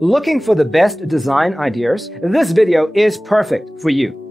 Looking for the best design ideas? This video is perfect for you.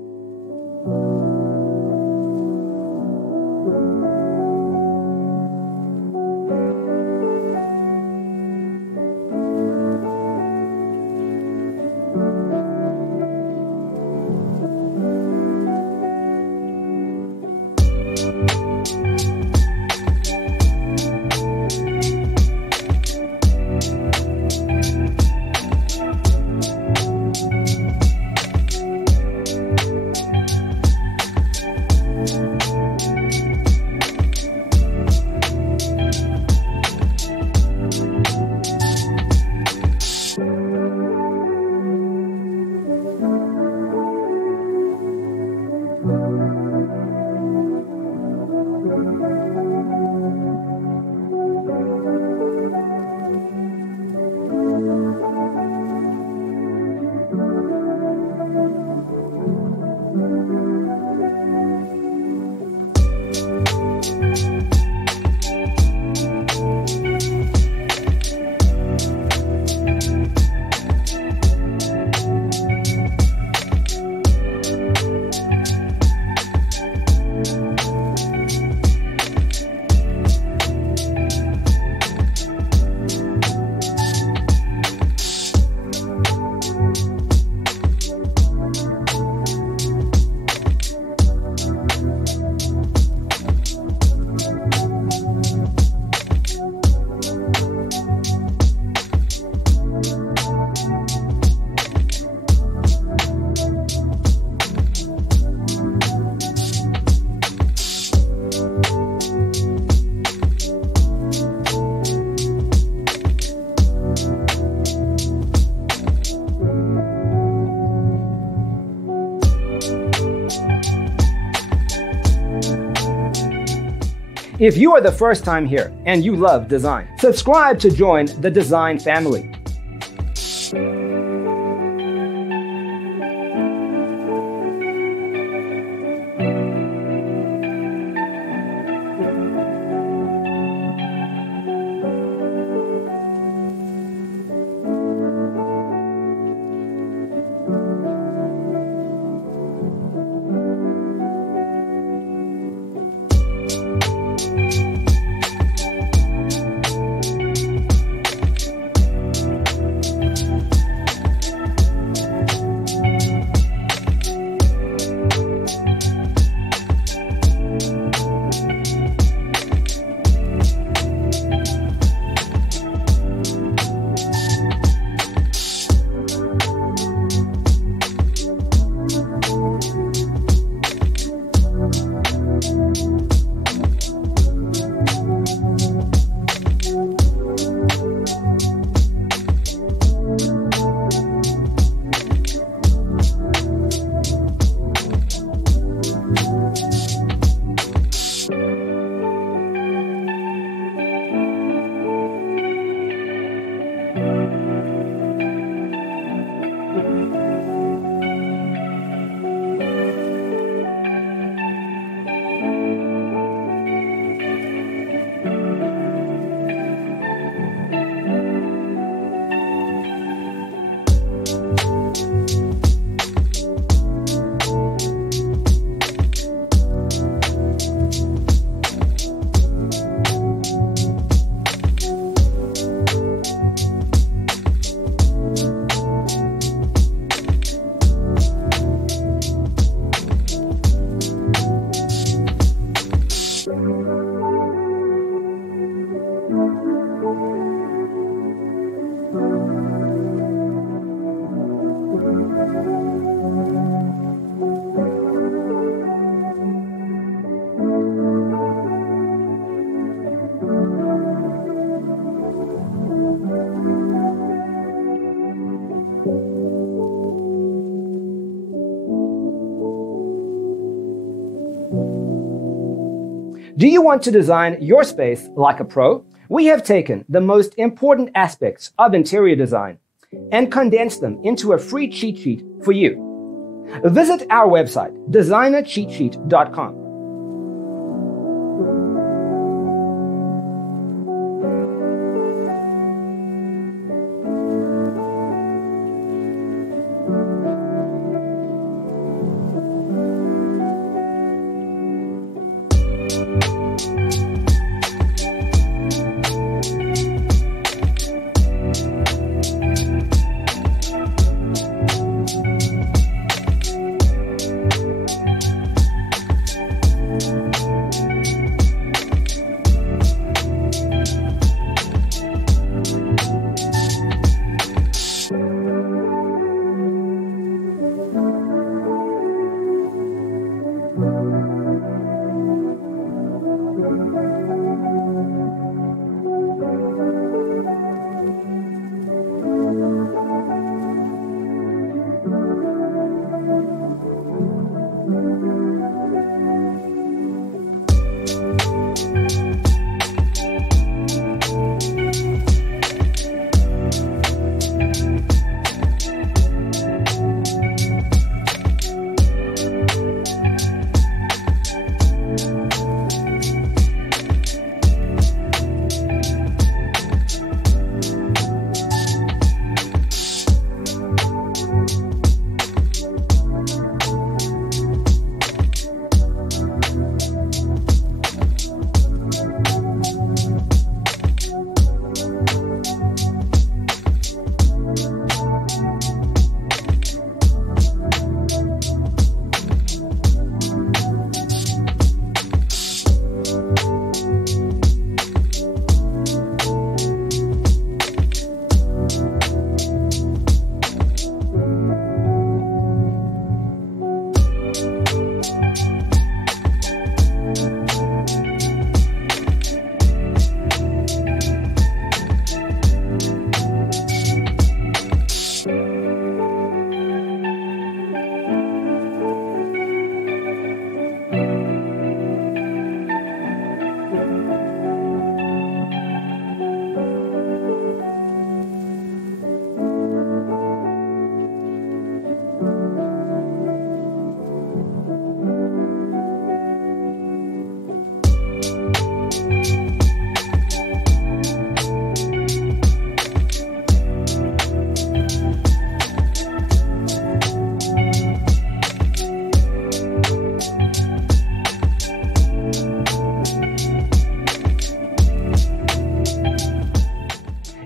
If you are the first time here and you love design, subscribe to join the design family. Do you want to design your space like a pro? We have taken the most important aspects of interior design and condensed them into a free cheat sheet for you. Visit our website, designercheatsheet.com.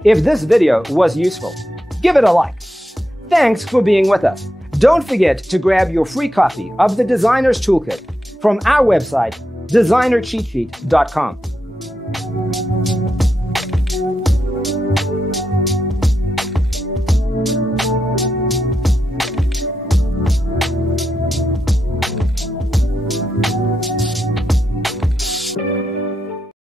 If this video was useful, give it a like. Thanks for being with us. Don't forget to grab your free copy of the Designer's Toolkit from our website, designercheatsheet.com.